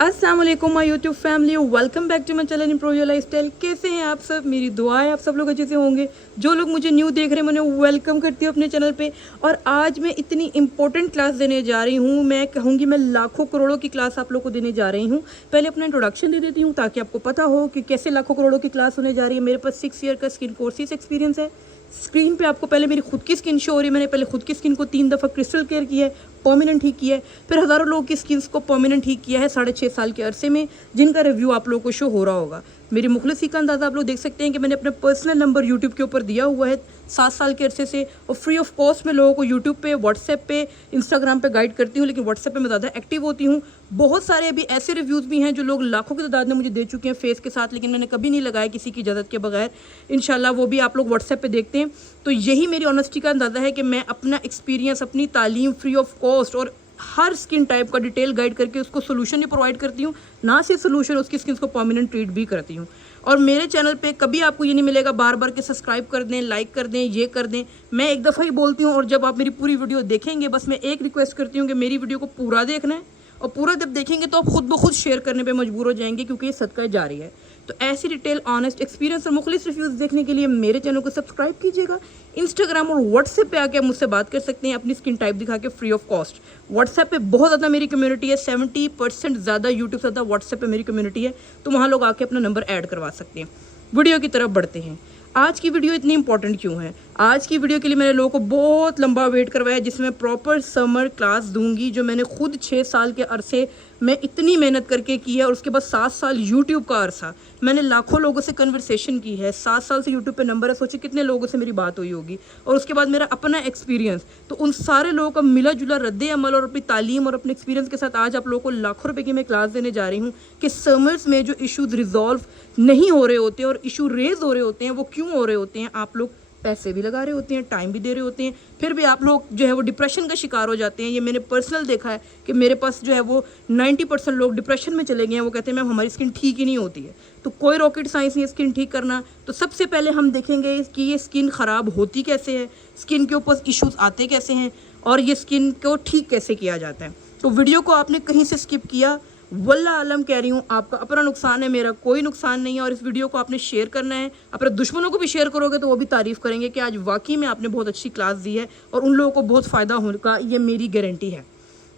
अस्सलाम वालेकुम my YouTube family, welcome back to my channel improve your lifestyle. कैसे हैं आप सब? मेरी दुआ है आप सब लोग अच्छे से होंगे। जो लोग मुझे न्यू देख रहे हैं मैं उन्हें वेलकम करती हूँ अपने चैनल पे। और आज मैं इतनी इंपॉर्टेंट क्लास देने जा रही हूँ, मैं कहूँगी मैं लाखों करोड़ों की क्लास आप लोग को देने जा रही हूँ। पहले अपना इंट्रोडक्शन दे देती हूँ ताकि आपको पता हो कि कैसे लाखों करोड़ों की क्लास होने जा रही है। मेरे पास 6 ईयर का स्किन कोर्सेज एक्सपीरियंस है। स्क्रीन पे आपको पहले मेरी खुद की स्किन शो हो रही है। मैंने पहले खुद की स्किन को 3 दफ़ा क्रिस्टल केयर किया है, परमानेंट ठीक किया है। फिर हज़ारों लोगों की स्किन्स को परमानेंट ठीक किया है 6.5 साल के अरसे में, जिनका रिव्यू आप लोगों को शो हो रहा होगा। मेरी मुखलिसी का अंदाज़ा आप लोग देख सकते हैं कि मैंने अपना पर्सनल नंबर यूट्यूब के ऊपर दिया हुआ है 7 साल के अरसे से, और फ्री ऑफ कॉस्ट में लोगों को यूट्यूब पे, व्हाट्सएप पे, इंस्टाग्राम पे गाइड करती हूँ। लेकिन व्हाट्सएप पे मैं ज़्यादा एक्टिव होती हूँ। बहुत सारे अभी ऐसे रिव्यूज़ भी हैं जो लोग लाखों की तादाद में मुझे दे चुके हैं फेस के साथ, लेकिन मैंने कभी नहीं लगाया किसी की इजाज़त के बगैर। इंशाल्लाह वो भी आप लोग व्हाट्सएप पे देखते हैं। तो यही मेरी ऑनेस्टी का अंदाज़ा है कि मैं अपना एक्सपीरियंस, अपनी तालीम फ्री ऑफ कॉस्ट और हर स्किन टाइप का डिटेल गाइड करके उसको सोल्यूशन ही प्रोवाइड करती हूँ। ना सिर्फ सोल्यूशन, उसकी स्किन को परमानेंट ट्रीट भी करती हूँ। और मेरे चैनल पे कभी आपको ये नहीं मिलेगा बार बार के सब्सक्राइब कर दें, लाइक कर दें, ये कर दें। मैं एक दफ़ा ही बोलती हूँ, और जब आप मेरी पूरी वीडियो देखेंगे बस मैं एक रिक्वेस्ट करती हूँ कि मेरी वीडियो को पूरा देखना है, और पूरा जब देखेंगे तो आप खुद ब खुद शेयर करने पे मजबूर हो जाएंगे, क्योंकि ये सदका जारी है। तो ऐसी डिटेल, ऑनेस्ट एक्सपीरियंस और मुखलिस रिव्यूज़ देखने के लिए मेरे चैनल को सब्सक्राइब कीजिएगा। इंस्टाग्राम और व्हाट्सएप पे आके आप मुझसे बात कर सकते हैं अपनी स्किन टाइप दिखा के फ्री ऑफ कॉस्ट। व्हाट्सएप पे बहुत ज़्यादा मेरी कम्युनिटी है, 70% ज़्यादा यूट्यूब से ज़्यादा व्हाट्सएप पे मेरी कम्युनिटी है। तो वहाँ लोग आके अपना नंबर ऐड करवा सकते हैं। वीडियो की तरफ बढ़ते हैं। आज की वीडियो इतनी इंपॉर्टेंट क्यों है? आज की वीडियो के लिए मैंने लोगों को बहुत लंबा वेट करवाया, जिसमें प्रॉपर समर क्लास दूंगी, जो मैंने खुद 6 साल के अरसे में इतनी मेहनत करके की है। और उसके बाद 7 साल यूट्यूब का अरसा, मैंने लाखों लोगों से कन्वर्सेशन की है। 7 साल से यूट्यूब पे नंबर है, सोचिए कितने लोगों से मेरी बात हुई होगी। और उसके बाद मेरा अपना एक्सपीरियंस, तो उन सारे लोगों का मिला जुला रद्द अमल और अपनी तालीम और अपने एक्सपीरियंस के साथ आज आप लोगों को लाखों रुपए की मैं क्लास देने जा रही हूँ कि समर्स में जो इशूज़ रिजॉल्व नहीं हो रहे होते और इशू रेज हो रहे होते हैं, वो क्यों हो रहे होते हैं। आप लोग पैसे भी लगा रहे होते हैं, टाइम भी दे रहे होते हैं, फिर भी आप लोग जो है वो डिप्रेशन का शिकार हो जाते हैं। ये मैंने पर्सनल देखा है कि मेरे पास जो है वो 90% लोग डिप्रेशन में चले गए हैं। वो कहते हैं मैम हमारी स्किन ठीक ही नहीं होती है। तो कोई रॉकेट साइंस नहीं है स्किन ठीक करना। तो सबसे पहले हम देखेंगे कि ये स्किन ख़राब होती कैसे है, स्किन के ऊपर इश्यूज आते कैसे हैं, और ये स्किन को ठीक कैसे किया जाता है। तो वीडियो को आपने कहीं से स्किप किया, वल्लाह आलम कह रही हूँ, आपका अपना नुकसान है, मेरा कोई नुकसान नहीं है। और इस वीडियो को आपने शेयर करना है, अपने दुश्मनों को भी शेयर करोगे तो वो भी तारीफ़ करेंगे कि आज वाकई में आपने बहुत अच्छी क्लास दी है और उन लोगों को बहुत फ़ायदा होने का ये मेरी गारंटी है।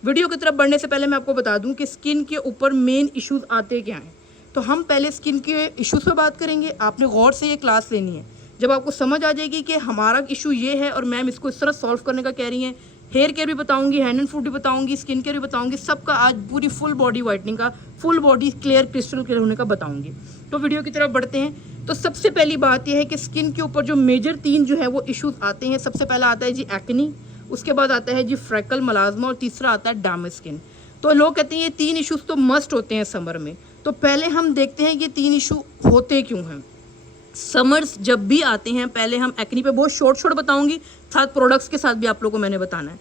वीडियो की तरफ बढ़ने से पहले मैं आपको बता दूं कि स्किन के ऊपर मेन इश्यूज़ आते क्या हैं। तो हम पहले स्किन के इश्यूज़ पर बात करेंगे। आपने गौर से ये क्लास लेनी है। जब आपको समझ आ जाएगी कि हमारा इशू ये है और मैम इसको इस तरह सॉल्व करने का कह रही हैं, हेयर केयर भी बताऊंगी, हैंड एंड फूड भी बताऊंगी, स्किन केयर भी बताऊंगी, सबका आज पूरी फुल बॉडी वाइटनिंग का, full body clear crystal clear होने का बताऊंगी। तो वीडियो की तरफ बढ़ते हैं। तो सबसे पहली बात यह है कि स्किन के ऊपर जो मेजर 3 जो है वो इश्यूज आते हैं। सबसे पहला आता है जी एक्नी, उसके बाद आता है जी फ्रैकल मलाजमा, और तीसरा आता है डैमेज स्किन। तो लोग कहते हैं ये 3 इश्यूज तो मस्ट होते हैं समर में। तो पहले हम देखते हैं ये 3 इशू होते क्यों हैं। समर्स जब भी आते हैं, पहले हम एक्नी पे बहुत शॉर्ट बताऊंगी, साथ प्रोडक्ट्स के साथ भी आप लोगों को मैंने बताना है।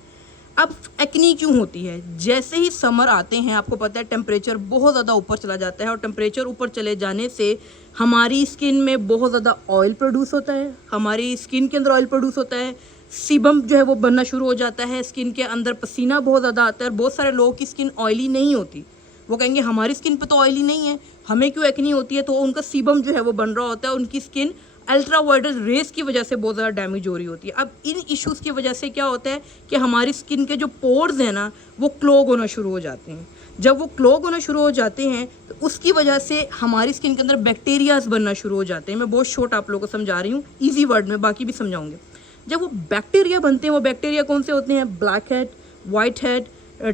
अब एक्नी क्यों होती है? जैसे ही समर आते हैं आपको पता है टेम्परेचर बहुत ज़्यादा ऊपर चला जाता है, और टेम्परेचर ऊपर चले जाने से हमारी स्किन में बहुत ज़्यादा ऑयल प्रोड्यूस होता है, हमारी स्किन के अंदर ऑयल प्रोड्यूस होता है, सीबम जो है वो बनना शुरू हो जाता है, स्किन के अंदर पसीना बहुत ज़्यादा आता है। बहुत सारे लोगों की स्किन ऑयली नहीं होती, वो कहेंगे हमारी स्किन पे तो ऑयली नहीं है, हमें क्यों एक्नी होती है। तो उनका सीबम जो है वो बन रहा होता है, उनकी स्किन अल्ट्रा वायलेट रेस की वजह से बहुत ज़्यादा डैमेज हो रही होती है। अब इन इश्यूज़ की वजह से क्या होता है कि हमारी स्किन के जो पोर्स हैं ना वो क्लॉग होना शुरू हो जाते हैं। जब वो क्लॉग होना शुरू हो जाते हैं तो उसकी वजह से हमारी स्किन के अंदर बैक्टीरियाज बनना शुरू हो जाते हैं। मैं बहुत शॉर्ट आप लोगों को समझा रही हूँ, ईजी वर्ड में, बाकी भी समझाऊंगे। जब वो बैक्टीरिया बनते हैं, वो बैक्टीरिया कौन से होते हैं? Black head, white head,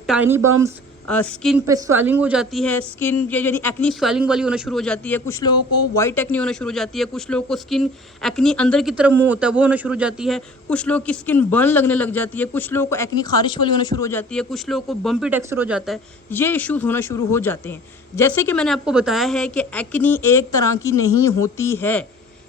tiny bumps, skin पे स्वेलिंग हो जाती है, स्किन यानी एक्नी स्वेलिंग वाली होना शुरू हो जाती है। कुछ लोगों को वाइट एक्नी होना शुरू हो जाती है, कुछ लोगों को स्किन एक्नी अंदर की तरफ मुंह होता है वो होना शुरू हो जाती है, कुछ लोगों की स्किन बर्न लगने लग जाती है, कुछ लोगों को एक्नी खारिश वाली होना शुरू हो जाती है, कुछ लोगों को बम्पी टेक्सचर हो जाता है। ये इश्यूज होना शुरू हो जाते हैं। जैसे कि मैंने आपको बताया है कि एक्नी एक तरह की नहीं होती है,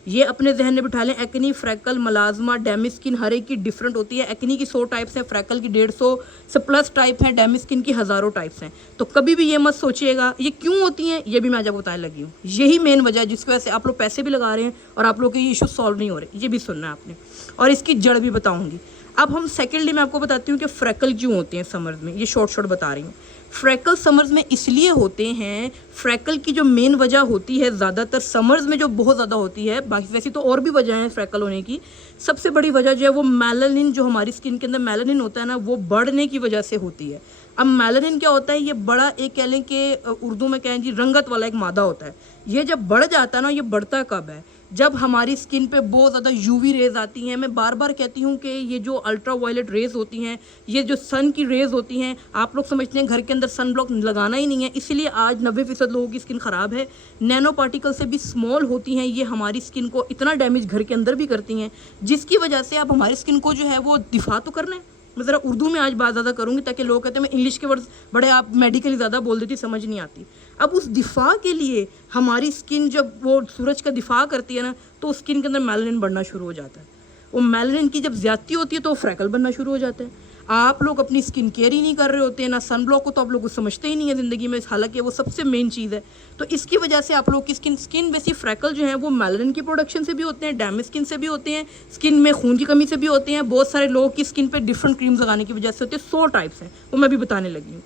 ये अपने जहन में बिठा लें। Acne, freckle, melasma, damage skin हर एक की डिफरेंट होती है। एक्नी की 100 टाइप्स हैं, फ्रैकल की 150 से प्लस टाइप हैं, डैमेज स्किन की हज़ारों टाइप्स हैं। तो कभी भी ये मत सोचिएगा ये क्यों होती हैं, ये भी मैं आज आपको बताने लगी हूँ। यही मेन वजह है जिसकी वजह से आप लोग पैसे भी लगा रहे हैं और आप लोग के ये इशू सॉल्व नहीं हो रहे, ये भी सुनना है आपने, और इसकी जड़ भी बताऊँगी। अब हम सेकेंडली मैं आपको बताती हूँ कि फ्रैकल क्यों होते हैं समर्स में, ये शॉर्ट बता रही हूँ। फ्रैकल समर्स में इसलिए होते हैं, फ्रैकल की जो मेन वजह होती है ज़्यादातर समर्स में जो बहुत ज़्यादा होती है, बाकी वैसे तो और भी वजह हैं फ्रैकल होने की, सबसे बड़ी वजह जो है वो मेलानिन, जो हमारी स्किन के अंदर मेलानिन होता है ना, वो बढ़ने की वजह से होती है। अब मेलानिन क्या होता है, ये बड़ा एक कह लें कि उर्दू में कहें जी रंगत वाला एक मादा होता है। ये जब बढ़ जाता है ना, ये बढ़ता कब है, जब हमारी स्किन पे बहुत ज़्यादा यूवी रेज आती हैं। मैं बार बार कहती हूँ कि ये जो अल्ट्रा वायलेट रेज होती हैं, ये जो सन की रेज होती हैं, आप लोग समझते हैं घर के अंदर सन ब्लॉक लगाना ही नहीं है, इसीलिए आज 90% लोगों की स्किन ख़राब है। नैनो पार्टिकल से भी स्मॉल होती हैं, ये हमारी स्किन को इतना डैमेज घर के अंदर भी करती हैं, जिसकी वजह से आप हमारी स्किन को जो है वो दिफा तो करना है। मैं ज़रा उर्दू में आज बात ज़्यादा करूँगी ताकि लोग कहते हैं मैं इंग्लिश के वर्ड्स बड़े आप मेडिकली ज़्यादा बोल देती, समझ नहीं आती। अब उस दिफा के लिए हमारी स्किन जब वो सूरज का दिफा करती है ना, तो स्किन के अंदर मेलानिन बढ़ना शुरू हो जाता है। वो मेलानिन की जब ज़्यादती होती है तो फ्रैकल बनना शुरू हो जाता है। आप लोग अपनी स्किन केयर ही नहीं कर रहे होते हैं, ना सन ब्लॉक को तो आप लोग समझते ही नहीं है ज़िंदगी में, हालांकि वो सबसे मेन चीज़ है। तो इसकी वजह से आप लोग की स्किन वैसी फ्रैकल जो है वो मेलानिन की प्रोडक्शन से भी होते हैं, डैमेज स्किन से भी होते हैं, स्किन में खून की कमी से भी होते हैं। बहुत सारे लोगों की स्किन पे डिफरेंट क्रीम्स लगाने की वजह से होते हैं। 100 टाइप्स हैं, वो मैं भी बताने लगी हूँ।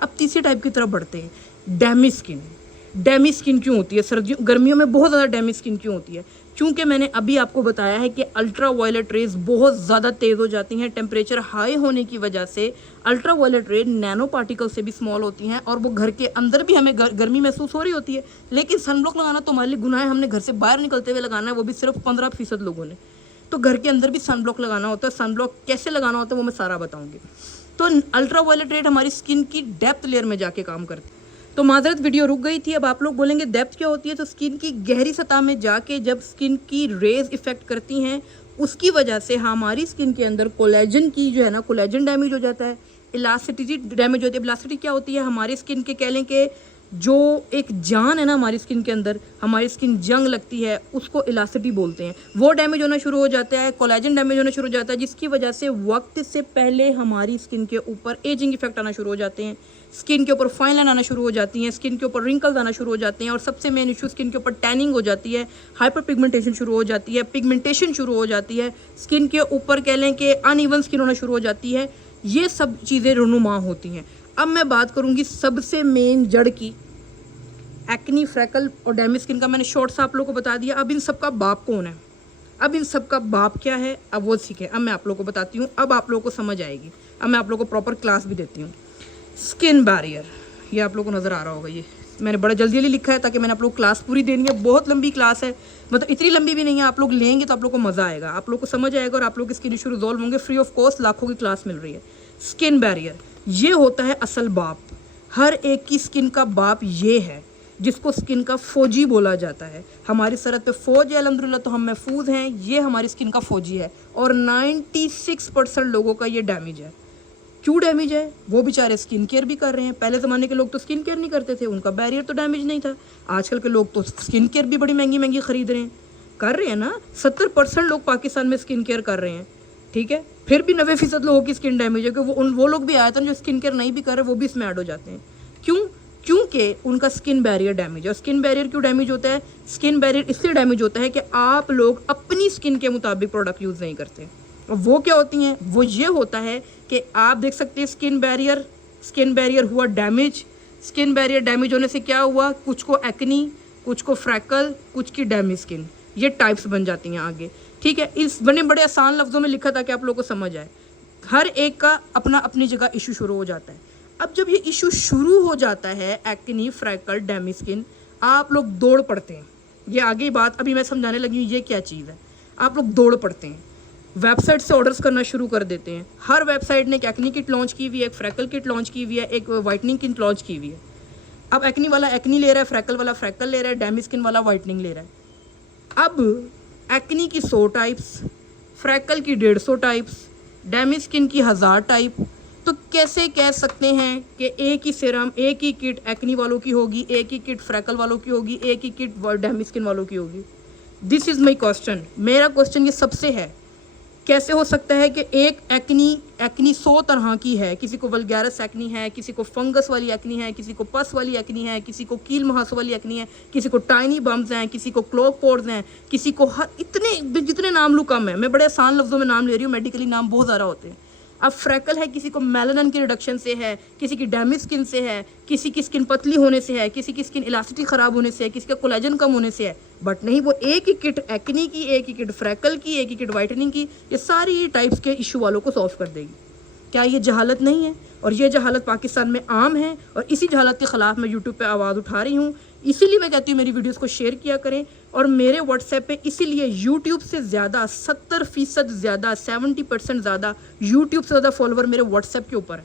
अब तीसरे टाइप की तरफ बढ़ते हैं, डैमेज स्किन। डैमेज स्किन क्यों होती है सर्दियों गर्मियों में, बहुत ज़्यादा डैमेज स्किन क्यों होती है? क्योंकि मैंने अभी आपको बताया है कि अल्ट्रा वायलेट रेज बहुत ज़्यादा तेज़ हो जाती हैं। टेम्परेचर हाई होने की वजह से ultra violet rays nano particle से भी स्मॉल होती हैं, और वो घर के अंदर भी हमें गर्मी महसूस हो रही होती है। लेकिन सनब्लॉक लगाना तो हमारे लिए गुनाह है, हमने घर से बाहर निकलते हुए लगाना है, वो भी सिर्फ 15% लोगों ने। तो घर के अंदर भी सनब्लॉक लगाना होता है। सनब्लॉक कैसे लगाना होता है वो मैं सारा बताऊँगी। तो अल्ट्रा वायलेट रेज हमारी स्किन की डेप्थ लेयर में जाके काम करती है। तो माजरत वीडियो रुक गई थी। अब आप लोग बोलेंगे डेप्थ क्या होती है? तो स्किन की गहरी सतह में जाके जब स्किन की रेज इफेक्ट करती हैं, उसकी वजह से हमारी स्किन के अंदर कोलेजन की जो है ना, कोलेजन डैमेज हो जाता है, इलास्टिसिटी डैमेज होती है। इलास्टिसिटी क्या होती है? हमारी स्किन के कह लें कि जो एक जान है ना हमारी स्किन के अंदर, हमारी स्किन जंग लगती है, उसको इलास्टिसिटी बोलते हैं। वो डैमेज होना शुरू हो जाता है, कोलेजन डैमेज होना शुरू हो जाता है, जिसकी वजह से वक्त से पहले हमारी स्किन के ऊपर एजिंग इफेक्ट आना शुरू हो जाते हैं, स्किन के ऊपर फाइन लाइन आना शुरू हो जाती हैं, स्किन के ऊपर रिंकल्स आना शुरू हो जाते हैं, और सबसे मेन इशू स्किन के ऊपर टैनिंग हो जाती है, हाइपर पिगमेंटेशन शुरू हो जाती है, पिगमेंटेशन शुरू हो जाती है, स्किन के ऊपर कह लें कि अनइवन स्किन होना शुरू हो जाती है। ये सब चीज़ें रुनुमा होती हैं। अब मैं बात करूँगी सबसे मेन जड़ की, एक्नी, फ्रैकल और डैमेज स्किन का मैंने शॉर्ट सा आप लोगों को बता दिया। अब इन सब का बाप कौन है? अब इन सब का बाप क्या है, अब वो सीखे। अब मैं आप लोगों को बताती हूँ, अब आप लोगों को समझ आएगी। अब मैं आप लोगों को प्रॉपर क्लास भी देती हूँ। स्किन बैरियर, ये आप लोगों को नज़र आ रहा होगा, ये मैंने बड़ा जल्दी जल्दी लिखा है ताकि मैंने आप लोग क्लास पूरी देनी है। बहुत लंबी क्लास है, मतलब इतनी लंबी भी नहीं है। आप लोग लेंगे तो आप लोग को मज़ा आएगा, आप लोग को समझ आएगा, और आप लोग स्किन इशू रिजॉल्व होंगे। फ्री ऑफ कॉस्ट लाखों की क्लास मिल रही है। स्किन बैरियर, ये होता है असल बाप। हर एक की स्किन का बाप ये है, जिसको स्किन का फौजी बोला जाता है। हमारी सरहद पे फौज है अल्हम्दुलिल्लाह, तो हम महफूज हैं। ये हमारी स्किन का फौजी है, और 96% लोगों का ये डैमेज है। क्यों डैमेज है? वो बेचारे स्किन केयर भी कर रहे हैं। पहले ज़माने के लोग तो स्किन केयर नहीं करते थे, उनका बैरियर तो डैमेज नहीं था। आजकल के लोग तो स्किन केयर भी बड़ी महंगी महंगी खरीद रहे हैं, कर रहे हैं ना। 70% लोग पाकिस्तान में स्किन केयर कर रहे हैं, ठीक है। फिर भी 90% लोगों की स्किन डैमेज है, क्योंकि वो लोग भी आए थे जो स्किन केयर नहीं भी कर रहे, वो भी इसमें ऐड हो जाते हैं। क्यों? क्योंकि उनका स्किन बैरियर डैमेज है। और स्किन बैरियर क्यों डैमेज होता है? स्किन बैरियर इसलिए डैमेज होता है कि आप लोग अपनी स्किन के मुताबिक प्रोडक्ट यूज़ नहीं करते। और वो क्या होती हैं? वो ये होता है कि आप देख सकते हैं स्किन बैरियर हुआ डैमेज। स्किन बैरियर डैमेज होने से क्या हुआ? कुछ को एक्नी, कुछ को फ्रैकल, कुछ की डैमेज स्किन, ये टाइप्स बन जाती हैं आगे, ठीक है। इस बड़े आसान लफ्ज़ों में लिखा ताकि आप लोगों को समझ आए। हर एक का अपना अपनी जगह इशू शुरू हो जाता है। अब जब ये इशू शुरू हो जाता है, एक्नी, फ्रैकल, डैमेज स्किन, आप लोग दौड़ पड़ते हैं। ये आगे बात अभी मैं समझाने लगी हूँ, ये क्या चीज़ है। आप लोग दौड़ पड़ते हैं, वेबसाइट से ऑर्डर्स करना शुरू कर देते हैं। हर वेबसाइट ने एक एक्नी किट लॉन्च की हुई है, एक फ्रैकल किट लॉन्च की हुई है, एक वाइटनिंग किट लॉन्च की हुई है। अब एक्नी वाला एक्नी ले रहा है, फ्रैकल वाला फ्रैकल ले रहा है, डैमेज स्किन वाला वाइटनिंग ले रहा है। अब एक्नी की 100 टाइप्स, फ्रैकल की 150 टाइप्स, डैमेज स्किन की 1000 टाइप। तो कैसे कह सकते हैं कि एक ही सीरम, एक ही किट एक्नी वालों की होगी, एक ही किट फ्रैकल वालों की होगी, एक ही किट डैमेज स्किन वालों की होगी? This is my question. मेरा क्वेश्चन ये सबसे है, कैसे हो सकता है कि एक एक्नी 100 तरह की है? किसी को वल्गैरस एक्नी है, किसी को फंगस वाली एक्नी है, किसी को पस वाली एक्नी है, किसी को कील मुहासों वाली एक्नी है, किसी को टाइनी बम्स हैं, किसी को क्लोक पोर्स हैं, किसी को हर इतने जितने नाम लू कम है। मैं बड़े आसान लफ्ज़ों में नाम ले रही हूँ, मेडिकली नाम बहुत ज़्यादा होते हैं। अब फ्रैकल है, किसी को मेलानिन की रिडक्शन से है, किसी की डैमेज स्किन से है, किसी की स्किन पतली होने से है, किसी की स्किन इलास्टिसिटी ख़राब होने से है, किसी का कोलेजन कम होने से है। बट नहीं, वो एक ही किट एक्ने की, एक ही किट फ्रैकल की, एक ही किट वाइटनिंग की, ये सारी टाइप्स के इशू वालों को सॉल्व कर देगी। क्या ये जहालत नहीं है? और ये जहालत पाकिस्तान में आम है, और इसी जहालत के ख़िलाफ़ मैं यूट्यूब पे आवाज़ उठा रही हूँ। इसीलिए मैं कहती हूँ मेरी वीडियोस को शेयर किया करें, और मेरे व्हाट्सएप पे इसीलिए यूट्यूब से ज़्यादा 70% ज़्यादा 70% ज़्यादा यूट्यूब से ज़्यादा फॉलोवर मेरे व्हाट्सएप के ऊपर है।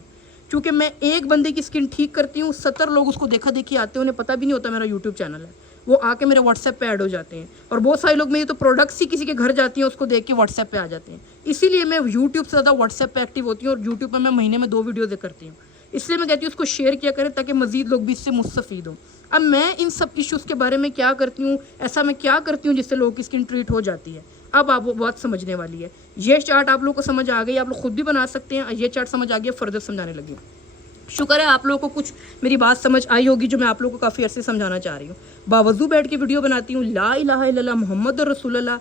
क्योंकि मैं एक बंदे की स्किन ठीक करती हूँ, 70 लोग उसको देखा देखी आते हैं, उन्हें पता भी नहीं होता मेरा यूट्यूब चैनल है, वो आके मेरे व्हाट्सएप पे ऐड हो जाते हैं। और बहुत सारे लोग मेरी तो प्रोडक्ट्स ही किसी के घर जाती हैं, उसको देख के व्हाट्सएप पे आ जाते हैं। इसीलिए मैं यूट्यूब से ज़्यादा व्हाट्सएप पे एक्टिव होती हूँ, और यूट्यूब पर मैं महीने में 2 वीडियोज़ करती हूँ। इसलिए मैं कहती हूँ उसको शेयर किया करें, ताकि मज़ीद लोग भी इससे मुस्तफ़ीद हों। अब मैं इन सब इश्यूज़ के बारे में क्या करती हूँ, ऐसा मैं क्या करती हूँ जिससे लोगों की स्किन ट्रीट हो जाती है। अब आप वो बात समझने वाली है। ये चार्ट आप लोगों को समझ आ गई, आप लोग खुद भी बना सकते हैं। ये चार्ट समझ आ गया, फर्दर समझाने लगी। शुक्र है आप लोगों को कुछ मेरी बात समझ आई होगी, जो मैं आप लोगों को काफ़ी अर्से समझाना चाह रही हूँ। बावजूद बैठ के वीडियो बनाती हूँ, ला इलाहा इल्लल्लाह मुहम्मद रसूलुल्लाह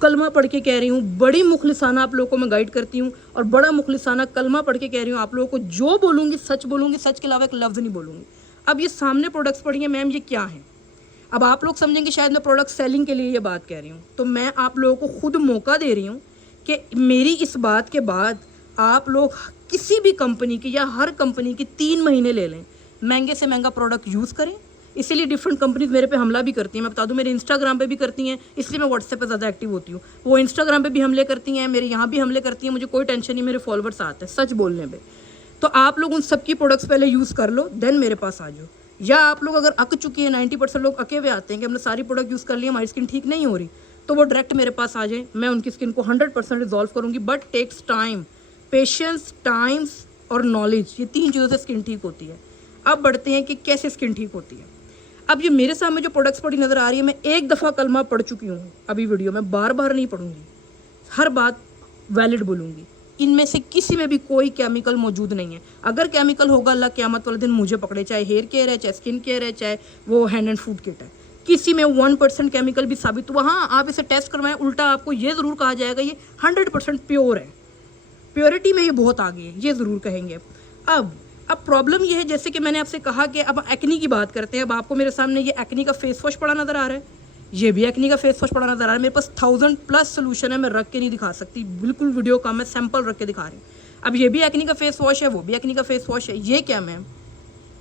कलमा पढ़ के कह रही हूँ। बड़ी मुखलिसाना आप लोगों को मैं गाइड करती हूँ, और बड़ा मुखलिसाना कलमा पढ़ के कह रही हूँ। आप लोगों को जो बोलूँगी सच बोलूँगी, सच के अलावा एक लफ्ज़ नहीं बोलूँगी। अब ये सामने प्रोडक्ट्स पढ़ी हैं मैम, ये क्या है? अब आप लोग समझेंगे शायद मैं प्रोडक्ट सेलिंग के लिए ये बात कह रही हूँ। तो मैं आप लोगों को खुद मौका दे रही हूँ कि मेरी इस बात के बाद आप लोग किसी भी कंपनी की या हर कंपनी की 3 महीने ले लें, महंगे से महंगा प्रोडक्ट यूज़ करें। इसीलिए डिफरेंट कंपनीज मेरे पे हमला भी करती हैं। मैं बता दूं, मेरे इंस्टाग्राम पे भी करती हैं, इसलिए मैं व्हाट्सएप पे ज़्यादा एक्टिव होती हूँ। वो इंस्टाग्राम पे भी हमले करती हैं, मेरे यहाँ भी हमले करती हैं। मुझे कोई टेंशन नहीं, मेरे फॉलोवर्स आते हैं सच बोलने पे। तो आप लोग उन सब की प्रोडक्ट्स पहले यूज़ कर लो, देन मेरे पास आ जाओ। या आप लोग अगर अक चुके हैं, 90% लोग अके हुए आते हैं कि हमने सारी प्रोडक्ट यूज़ कर लिया, हमारी स्किन ठीक नहीं हो रही, तो वो डायरेक्ट मेरे पास आ जाए। मैं उनकी स्किन को 100% रिजॉल्व करूँगी, but takes time, patience, times और नॉलेज, ये 3 चीज़ों से स्किन ठीक होती है। अब बढ़ते हैं कि कैसे स्किन ठीक होती है। अब ये मेरे सामने जो प्रोडक्ट्स पड़ी नज़र आ रही है, मैं एक दफ़ा कलमा पढ़ चुकी हूँ अभी वीडियो में, बार बार नहीं पढ़ूंगी, हर बात वैलिड बोलूँगी। इनमें से किसी में भी कोई केमिकल मौजूद नहीं है। अगर केमिकल होगा, अल्लाह क़यामत वाले दिन मुझे पकड़े, चाहे हेयर केयर है, चाहे स्किन केयर है, चाहे वो हैंड एंड फूड किट है। किसी में 1% केमिकल भी साबित हुआ, हाँ आप इसे टेस्ट करवाएं, उल्टा आपको ये ज़रूर कहा जाएगा ये 100% प्योर है, प्योरिटी में ये बहुत आगे है, ये ज़रूर कहेंगे। अब प्रॉब्लम ये है, जैसे कि मैंने आपसे कहा कि अब एक्नी की बात करते हैं। अब आपको मेरे सामने ये एक्नी का फेस वॉश पड़ा नज़र आ रहा है, ये भी एक्नी का फेस वॉश पड़ा नज़र आ रहा है। मेरे पास 1000+ सोल्यूशन है, मैं रख के नहीं दिखा सकती, बिल्कुल वीडियो का मैं सैंपल रख के दिखा रही हूँ। अब ये भी एक्नी का फेस वॉश है, वो भी एक्नी का फेस वॉश है। ये क्या मैम?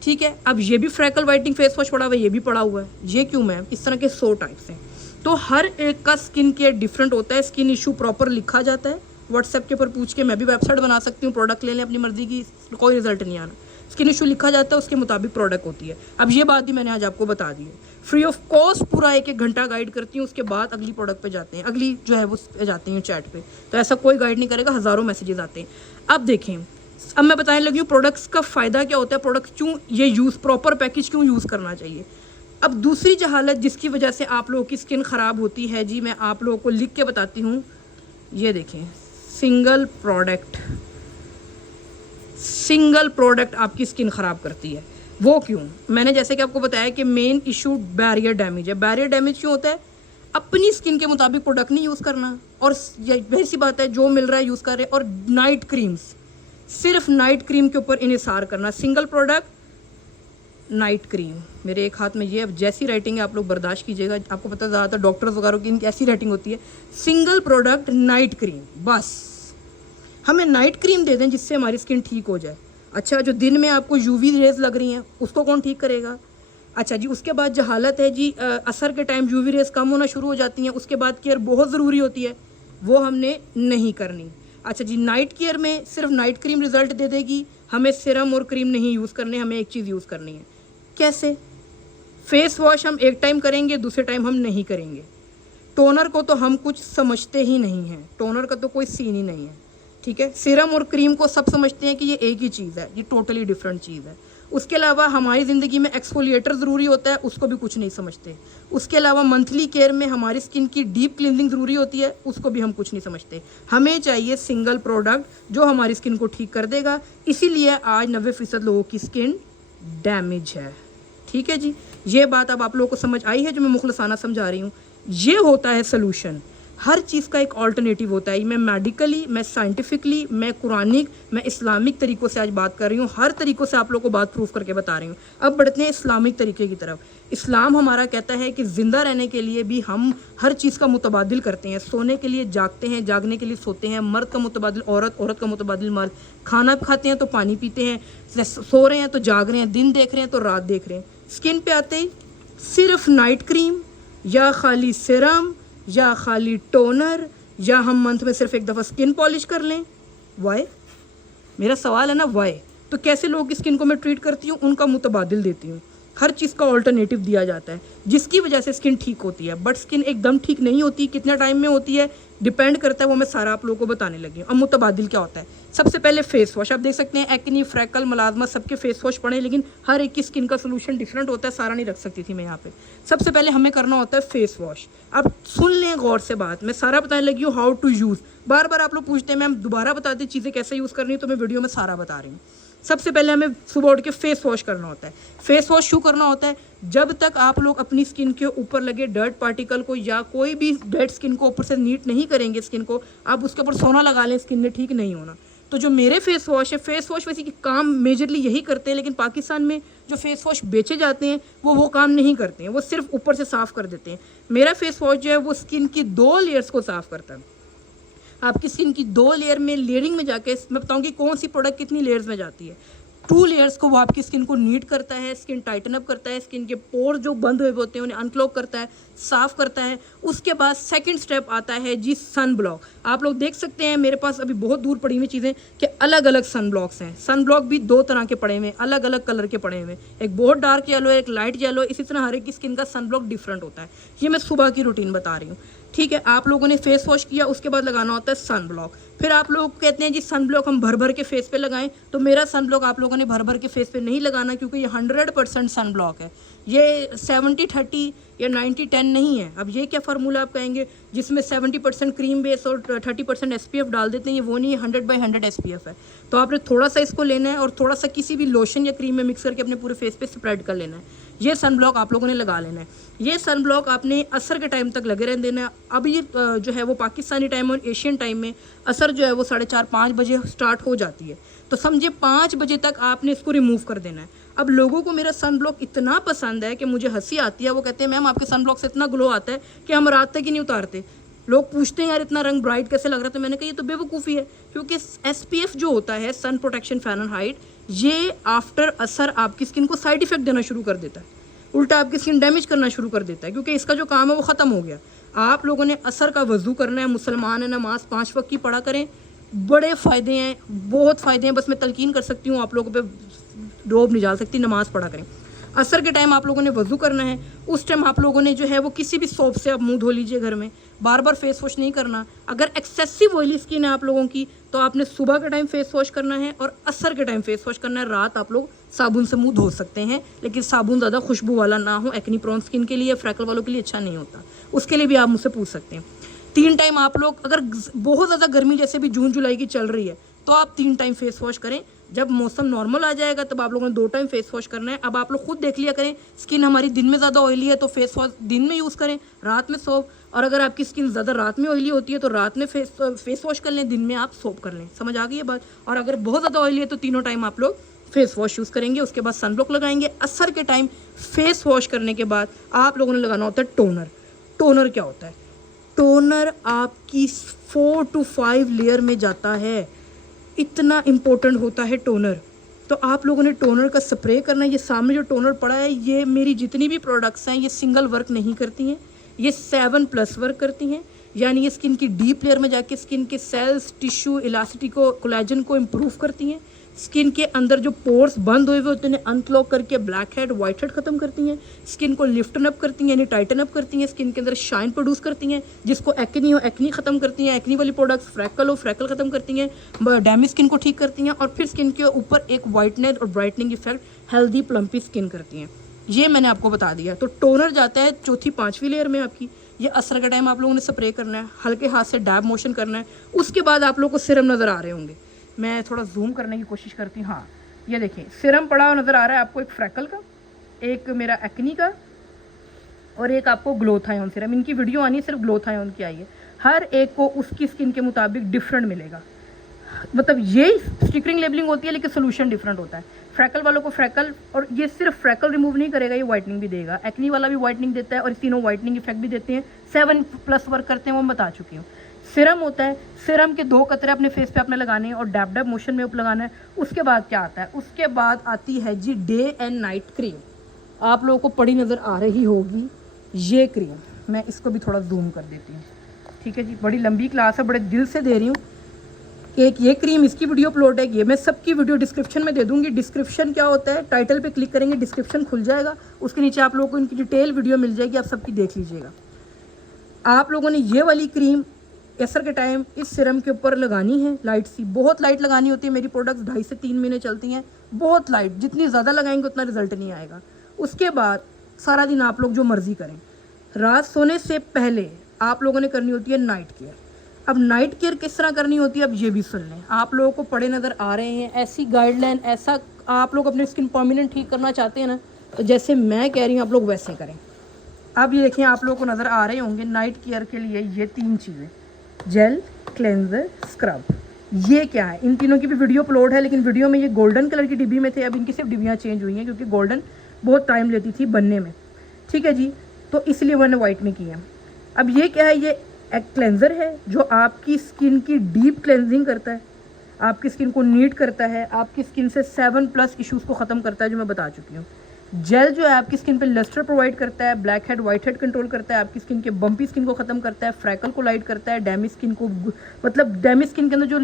ठीक है, अब ये भी फ्रैकल वाइटनिंग फेस वॉश पड़ा हुआ है, ये भी पड़ा हुआ है, ये क्यों मैम? इस तरह के 100 टाइप्स हैं। तो हर एक का स्किन केयर डिफरेंट होता है। स्किन इशू प्रॉपर लिखा जाता है, व्हाट्सएप के ऊपर पूछ के मैं भी वेबसाइट बना सकती हूँ, प्रोडक्ट ले लें अपनी मर्जी की, कोई रिजल्ट नहीं आना। स्किन इशू लिखा जाता है, उसके मुताबिक प्रोडक्ट होती है। अब ये बात भी मैंने आज आपको बता दी है। फ्री ऑफ कॉस्ट पूरा 1-1 घंटा गाइड करती हूँ, उसके बाद अगली प्रोडक्ट पे जाते हैं, अगली जो है वो जाते हैं चैट पे। तो ऐसा कोई गाइड नहीं करेगा, हज़ारों मैसेजेस आते हैं। अब देखें, अब मैं बताने लगी हूँ प्रोडक्ट्स का फ़ायदा क्या होता है, प्रोडक्ट क्यों ये यूज़, प्रॉपर पैकेज क्यों यूज़ करना चाहिए। अब दूसरी जहालत जिसकी वजह से आप लोगों की स्किन ख़राब होती है जी, मैं आप लोगों को लिख के बताती हूँ। ये देखें, सिंगल प्रोडक्ट आपकी स्किन ख़राब करती है। वो क्यों? मैंने जैसे कि आपको बताया कि मेन इशू बैरियर डैमेज है। बैरियर डैमेज क्यों होता है? अपनी स्किन के मुताबिक प्रोडक्ट नहीं यूज़ करना, और वैसी बात है जो मिल रहा है यूज़ कर रहे हैं। और नाइट क्रीम्स, सिर्फ नाइट क्रीम के ऊपर इन्हिसार करना। सिंगल प्रोडक्ट नाइट क्रीम, मेरे एक हाथ में ये, जैसी राइटिंग है आप लोग बर्दाश्त कीजिएगा, आपको पता है ज़्यादातर डॉक्टर्स वगैरह की इनकी ऐसी राइटिंग होती है। सिंगल प्रोडक्ट नाइट क्रीम, बस हमें नाइट क्रीम दे दें जिससे हमारी स्किन ठीक हो जाए। अच्छा, जो दिन में आपको यूवी रेज लग रही हैं उसको कौन ठीक करेगा? अच्छा जी, उसके बाद जहालत है जी, असर के टाइम यूवी रेज कम होना शुरू हो जाती हैं, उसके बाद केयर बहुत ज़रूरी होती है, वो हमने नहीं करनी। अच्छा जी, नाइट केयर में सिर्फ नाइट क्रीम रिजल्ट दे देगी, हमें सिरम और क्रीम नहीं यूज़ करने, हमें एक चीज़ यूज़ करनी है। कैसे? फेस वॉश हम एक टाइम करेंगे, दूसरे टाइम हम नहीं करेंगे। टोनर को तो हम कुछ समझते ही नहीं हैं, टोनर का तो कोई सीन ही नहीं है, ठीक है। सिरम और क्रीम को सब समझते हैं कि ये एक ही चीज़ है, ये टोटली डिफरेंट चीज़ है। उसके अलावा हमारी ज़िंदगी में एक्सफोलिएटर ज़रूरी होता है, उसको भी कुछ नहीं समझते। उसके अलावा मंथली केयर में हमारी स्किन की डीप क्लींजिंग ज़रूरी होती है, उसको भी हम कुछ नहीं समझते। हमें चाहिए सिंगल प्रोडक्ट जो हमारी स्किन को ठीक कर देगा। इसीलिए आज 90% लोगों की स्किन डैमेज है, ठीक है जी। ये बात अब आप लोगों को समझ आई है जो मैं मुखलसाना समझा रही हूँ। ये होता है सलूशन। हर चीज़ का एक ऑल्टरनेटिव होता है। मैं मेडिकली, मैं साइंटिफिकली, मैं कुरानिक, मैं इस्लामिक तरीक़ों से आज बात कर रही हूँ। हर तरीक़ों से आप लोगों को बात प्रूफ करके बता रही हूँ। अब बढ़ते हैं इस्लामिक तरीके की तरफ। इस्लाम हमारा कहता है कि ज़िंदा रहने के लिए भी हम हर चीज़ का मुतबादिल करते हैं। सोने के लिए जागते हैं, जागने के लिए सोते हैं। मर्द का मुतबादिल औरत, औरत का मुतबादिल मर्द। खाना खाते हैं तो पानी पीते हैं, सो रहे हैं तो जाग रहे हैं, दिन देख रहे हैं तो रात देख रहे हैं। स्किन पे आते ही सिर्फ नाइट क्रीम या खाली सिरम या खाली टोनर, या हम मंथ में सिर्फ एक दफ़ा स्किन पॉलिश कर लें। वाई? मेरा सवाल है ना, वाई? तो कैसे लोगों की स्किन को मैं ट्रीट करती हूँ, उनका मुतबादिल देती हूँ। हर चीज़ का ऑल्टरनेटिव दिया जाता है जिसकी वजह से स्किन ठीक होती है। बट स्किन एकदम ठीक नहीं होती, कितना टाइम में होती है डिपेंड करता है, वो मैं सारा आप लोगों को बताने लगी हूँ। अब मुतबादिल क्या होता है? सबसे पहले फेस वॉश। आप देख सकते हैं एक्नी, फ्रैकल, मलाजमा सबके फेस वॉश पड़े, लेकिन हर एक की स्किन का सोल्यूशन डिफरेंट होता है। सारा नहीं रख सकती थी मैं यहाँ पे। सबसे पहले हमें करना होता है फेस वॉश। अब सुन लें गौर से बात, मैं सारा बताने लगी हूँ हाउ टू यूज़। बार बार आप लोग पूछते हैं मैम दोबारा बता दें चीज़ें कैसे यूज़ करनी है, तो मैं वीडियो में सारा बता रही हूँ। सबसे पहले हमें सुबह उठ के फेस वॉश करना होता है। फेस वॉश क्यों करना होता है? जब तक आप लोग अपनी स्किन के ऊपर लगे डर्ट पार्टिकल को या कोई भी डेड स्किन को ऊपर से नीट नहीं करेंगे स्किन को, आप उसके ऊपर सोना लगा लें, स्किन ने ठीक नहीं होना। तो जो मेरे फेस वॉश है, फेस वॉश वैसे कि काम मेजरली यही करते हैं, लेकिन पाकिस्तान में जो फेस वॉश बेचे जाते हैं वो काम नहीं करते हैं, वो सिर्फ ऊपर से साफ़ कर देते हैं। मेरा फेस वॉश जो है वो स्किन की 2 लेयर्स को साफ़ करता है। आपकी स्किन की 2 लेयर में लेयरिंग में जाके मैं बताऊंगी कौन सी प्रोडक्ट कितनी लेयर्स में जाती है। 2 लेयर्स को वो आपकी स्किन को नीट करता है, स्किन टाइटन अप करता है, स्किन के पोर जो बंद हुए होते हैं उन्हें अनक्लॉग करता है, साफ़ करता है। उसके बाद सेकंड स्टेप आता है जी सन ब्लॉक। आप लोग देख सकते हैं मेरे पास अभी बहुत दूर पड़ी हुई चीज़ें कि अलग अलग सन ब्लॉक्स हैं। सन ब्लॉक भी 2 तरह के पड़े हुए, अलग अलग कलर के पड़े हुए, एक बहुत डार्क येलो है, एक लाइट येलो है। इसी तरह हर एक की स्किन का सन ब्लॉक डिफरेंट होता है। ये मैं सुबह की रूटीन बता रही हूँ, ठीक है। आप लोगों ने फेस वॉश किया, उसके बाद लगाना होता है सन ब्लॉक। फिर आप लोग कहते हैं जी सन ब्लॉक हम भर भर के फेस पे लगाएं, तो मेरा सन ब्लॉक आप लोगों ने भर भर के फेस पे नहीं लगाना, क्योंकि ये 100% सन ब्लॉक है। ये 70-30 या 90-10 नहीं है। अब ये क्या फार्मूला आप कहेंगे जिसमें 70% क्रीम बेस और 30% SPF डाल देते हैं, ये वो नहीं है, 100/100 SPF है। तो आपने थोड़ा सा इसको लेना है और थोड़ा सा किसी भी लोशन या क्रीम में मिक्स करके अपने पूरे फेस पे स्प्रेड कर लेना है। ये सन ब्लॉक आप लोगों ने लगा लेना है। ये सन ब्लॉक आपने असर के टाइम तक लगे रहने देना है। अब ये जो है वो पाकिस्तानी टाइम और एशियन टाइम में असर जो है वो 4:30-5 बजे स्टार्ट हो जाती है, तो समझिए 5 बजे तक आपने इसको रिमूव कर देना है। अब लोगों को मेरा सन ब्लॉक इतना पसंद है कि मुझे हंसी आती है। वो कहते हैं मैम आपके सन ब्लॉक से इतना ग्लो आता है कि हम रात तक ही नहीं उतारते। लोग पूछते हैं यार इतना रंग ब्राइट कैसे लग रहा है, तो मैंने कहा ये तो बेवकूफ़ी है, क्योंकि SPF जो होता है सन प्रोटेक्शन फ़ारेनहाइट, ये आफ्टर असर आपकी स्किन को साइड इफेक्ट देना शुरू कर देता है, उल्टा आपकी स्किन डैमेज करना शुरू कर देता है, क्योंकि इसका जो काम है वो ख़त्म हो गया। आप लोगों ने असर का वज़ू करना है, मुसलमान है, नमाज 5 वक्त की पढ़ा करें, बड़े फ़ायदे हैं, बहुत फ़ायदे हैं। बस मैं तलकीन कर सकती हूँ, आप लोगों पे रोब नहीं डाल सकती, नमाज़ पढ़ा करें। असर के टाइम आप लोगों ने वज़ू करना है, उस टाइम आप लोगों ने जो है वो किसी भी सोप से आप मुंह धो लीजिए घर में, बार बार फेस वॉश नहीं करना। अगर एक्सेसिव ऑयली स्किन है आप लोगों की तो आपने सुबह के टाइम फेस वॉश करना है और असर के टाइम फेस वॉश करना है। रात आप लोग साबुन से मुंह धो सकते हैं, लेकिन साबुन ज़्यादा खुशबू वाला ना हो, एक्नी प्रोन स्किन के लिए, फ्रैकल वालों के लिए अच्छा नहीं होता, उसके लिए भी आप मुझसे पूछ सकते हैं। 3 टाइम आप लोग, अगर बहुत ज़्यादा गर्मी जैसे भी जून जुलाई की चल रही है तो आप 3 टाइम फेस वॉश करें। जब मौसम नॉर्मल आ जाएगा तब आप लोगों ने 2 टाइम फेस वॉश करना है। अब आप लोग खुद देख लिया करें, स्किन हमारी दिन में ज़्यादा ऑयली है तो फेस वॉश दिन में यूज़ करें, रात में सोप। और अगर आपकी स्किन ज़्यादा रात में ऑयली होती है तो रात में फेस वॉश कर लें, दिन में आप सोप कर लें। समझ आ गई ये बात? और अगर बहुत ज़्यादा ऑयली है तो तीनों टाइम आप लोग फेस वॉश यूज़ करेंगे, उसके बाद सनब्लॉक लगाएंगे। असर के टाइम फेस वॉश करने के बाद आप लोगों ने लगाना होता है टोनर। टोनर क्या होता है? टोनर आपकी 4 to 5 लेयर में जाता है, इतना इम्पोर्टेंट होता है टोनर। तो आप लोगों ने टोनर का स्प्रे करना है। ये सामने जो टोनर पड़ा है, ये मेरी जितनी भी प्रोडक्ट्स हैं ये सिंगल वर्क नहीं करती हैं, ये 7+ वर्क करती हैं। यानी ये स्किन की डीप लेयर में जाके स्किन के सेल्स, टिश्यू, इलास्टिसिटी को, कोलेजन को इम्प्रूव करती हैं। स्किन के अंदर जो पोर्स बंद हुए होते हैं अनक्लॉग करके ब्लैक हेड, वाइट हेड खत्म करती हैं। स्किन को लिफ्टन अप करती हैं, यानी टाइटन अप करती हैं। स्किन के अंदर शाइन प्रोड्यूस करती हैं, जिसको एक्नी हो एक्नी खत्म करती हैं, एक्नी वाली प्रोडक्ट्स, फ्रैकल हो फ्रैकल खत्म करती हैं, डैमेज स्किन को ठीक करती हैं। और फिर स्किन के ऊपर एक वाइटनेस और brightening effect, healthy plumpy skin करती हैं। ये मैंने आपको बता दिया। तो टोनर जाता है 4थी 5वीं लेयर में आपकी। ये असर का टाइम आप लोगों ने स्प्रे करना है, हल्के हाथ से डैब मोशन करना है। उसके बाद आप लोगों को सिरम नज़र आ रहे होंगे, मैं थोड़ा जूम करने की कोशिश करती हूँ। हाँ, ये देखिए सिरम पड़ा हुआ नज़र आ रहा है आपको, एक फ्रैकल का, एक मेरा एक्नी का और एक आपको ग्लोथायन सिरम। इनकी वीडियो आनी है, सिर्फ ग्लोथायन की आई है। हर एक को उसकी स्किन के मुताबिक डिफरेंट मिलेगा। मतलब ये स्टिकरिंग लेबलिंग होती है लेकिन सोल्यूशन डिफरेंट होता है। फ्रैकल वालों को फ्रैकल, और ये सिर्फ फ्रैकल रिमूव नहीं करेगा, ये वाइटनिंग भी देगा। एक्नी वाला भी वाइटनिंग देता है और तीनों वाइटनिंग इफेक्ट भी देते हैं। 7+ वर्क करते हैं, वो मैं बता चुकी हूँ। सिरम होता है, सिरम के 2 कतरे अपने फेस पे आपने लगाने हैं और डैब डैब मोशन में लगाना है। उसके बाद क्या आता है, उसके बाद आती है जी डे एंड नाइट क्रीम। आप लोगों को पड़ी नज़र आ रही होगी ये क्रीम, मैं इसको भी थोड़ा जूम कर देती हूँ। ठीक है जी, बड़ी लंबी क्लास है, बड़े दिल से दे रही हूँ। एक ये क्रीम, इसकी वीडियो अपलोड है, ये मैं सबकी वीडियो डिस्क्रिप्शन में दे दूंगी। डिस्क्रिप्शन क्या होता है, टाइटल पे क्लिक करेंगे डिस्क्रिप्शन खुल जाएगा, उसके नीचे आप लोगों को इनकी डिटेल वीडियो मिल जाएगी, आप सबकी देख लीजिएगा। आप लोगों ने ये वाली क्रीम असर के टाइम इस सिरम के ऊपर लगानी है, लाइट सी, बहुत लाइट लगानी होती है। मेरी प्रोडक्ट्स 2.5 से 3 महीने चलती हैं, बहुत लाइट, जितनी ज़्यादा लगाएंगे उतना रिजल्ट नहीं आएगा। उसके बाद सारा दिन आप लोग जो मर्जी करें, रात सोने से पहले आप लोगों ने करनी होती है नाइट केयर। अब नाइट केयर किस तरह करनी होती है, अब ये भी सुन लें। आप लोगों को पड़े नज़र आ रहे हैं, ऐसी गाइडलाइन, ऐसा आप लोग अपनी स्किन परमानेंट ठीक करना चाहते हैं ना, तो जैसे मैं कह रही हूँ आप लोग वैसे करें। अब ये देखें, आप लोगों को नज़र आ रहे होंगे नाइट केयर के लिए ये 3 चीज़ें, जेल, क्लेंजर, स्क्रब। ये क्या है, इन तीनों की भी वीडियो अपलोड है, लेकिन वीडियो में ये गोल्डन कलर की डिब्बी में थे, अब इनकी सिर्फ डिब्बियाँ चेंज हुई हैं क्योंकि गोल्डन बहुत टाइम लेती थी बनने में। ठीक है जी, तो इसलिए मैंने वाइट में किया। अब ये क्या है, ये एक क्लेंजर है जो आपकी स्किन की डीप क्लेंजिंग करता है, आपकी स्किन को नीट करता है, आपकी स्किन से 7+ इश्यूज़ को ख़त्म करता है, जो मैं बता चुकी हूँ। जेल जो है आपकी स्किन पे लस्टर प्रोवाइड करता है, black head white head control करता है, आपकी स्किन के बम्पी स्किन को ख़त्म करता है, फ्रैकल को लाइट करता है, डैमेज स्किन को, मतलब डैमेज स्किन के अंदर जो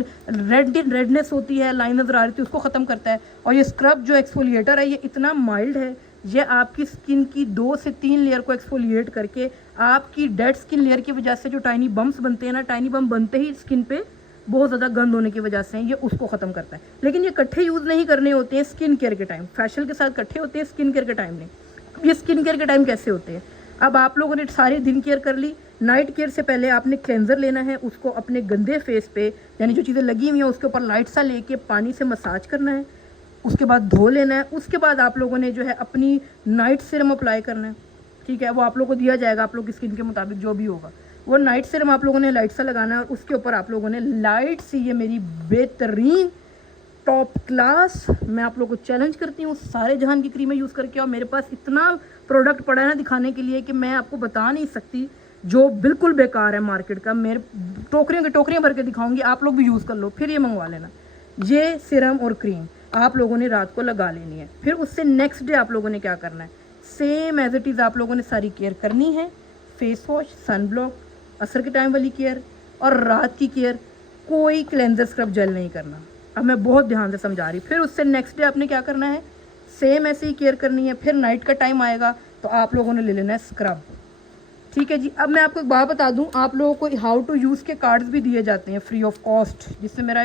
रेडनेस होती है, लाइन नज़र आ रही थी, उसको ख़त्म करता है। और ये स्क्रब जो एक्सफोलिएटर है, ये इतना माइल्ड है, ये आपकी स्किन की 2 से 3 लेयर को एक्सफोलिएट करके आपकी डेड स्किन लेयर की वजह से जो टाइनी बम्प्स बनते हैं ना, टाइनी बम्प बनते ही स्किन पे बहुत ज़्यादा गंद होने की वजह से ये उसको ख़त्म करता है। लेकिन ये इकट्ठे यूज़ नहीं करने होते हैं स्किन केयर के टाइम, फेशियल के साथ इकट्ठे होते हैं, स्किन केयर के टाइम नहीं। ये स्किन केयर के टाइम कैसे होते हैं, अब आप लोगों ने सारी दिन केयर कर ली, नाइट केयर से पहले आपने क्लेंजर लेना है, उसको अपने गंदे फेस पे, यानी जो चीज़ें लगी हुई हैं उसके ऊपर लाइट सा लेके पानी से मसाज करना है, उसके बाद धो लेना है। उसके बाद आप लोगों ने जो है अपनी नाइट सीरम अप्लाई करना है। ठीक है, वो आप लोगों को दिया जाएगा, आप लोग की स्किन के मुताबिक जो भी होगा वो नाइट सीरम आप लोगों ने लाइट सा लगाना है, और उसके ऊपर आप लोगों ने लाइट सी, ये मेरी बेहतरीन टॉप क्लास, मैं आप लोगों को चैलेंज करती हूँ, सारे जहान की क्रीमें यूज़ करके, और मेरे पास इतना प्रोडक्ट पड़ा है ना दिखाने के लिए कि मैं आपको बता नहीं सकती, जो बिल्कुल बेकार है मार्केट का। मेरे टोकरियों की टोकरियाँ भर के दिखाऊंगी, आप लोग भी यूज़ कर लो, फिर ये मंगवा लेना। ये सिरम और क्रीम आप लोगों ने रात को लगा लेनी है। फिर उससे नेक्स्ट डे आप लोगों ने क्या करना है, सेम एज इट इज़ आप लोगों ने सारी केयर करनी है, फेस वॉश, सन ब्लॉक, असर के टाइम वाली केयर और रात की केयर, कोई क्लेंजर स्क्रब जेल नहीं करना। अब मैं बहुत ध्यान से समझा रही। फिर उससे नेक्स्ट डे आपने क्या करना है, सेम ऐसे ही केयर करनी है। फिर नाइट का टाइम आएगा तो आप लोगों ने ले लेना है स्क्रब। ठीक है जी, अब मैं आपको एक बात बता दूं, आप लोगों को हाउ टू यूज़ के कार्ड्स भी दिए जाते हैं फ्री ऑफ कॉस्ट, जिससे मेरा